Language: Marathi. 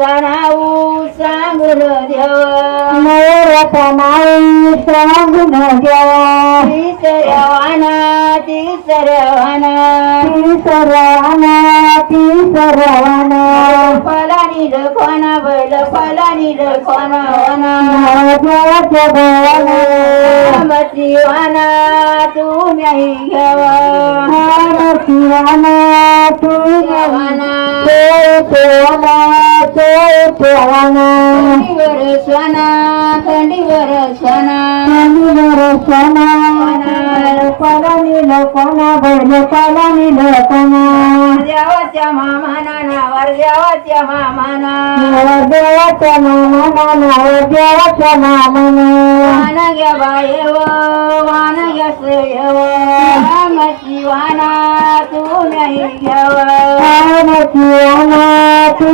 नवऱ्याचा नाऊ सांगून द्यावा नवऱ्याचा नाव सांगून द्यावा तिसऱ्या वाना ती सर्वांना फलानी लखवाना बैल फलानी लखवाना वाना देवाच्या देवाला मती वाना तुम्ही घ्यावा शिवाना तू वाना खंडीवर सोना पलानील कोणा बैल पलानील कोणा देवाच्या मामाना नावर देवाच्या मामाना देवाच्या मामाना देवाच्या मामाना वाना घ्या बायव वाना घ्या सयव मती वाना तुम्ही घ्यावा शिवाना तू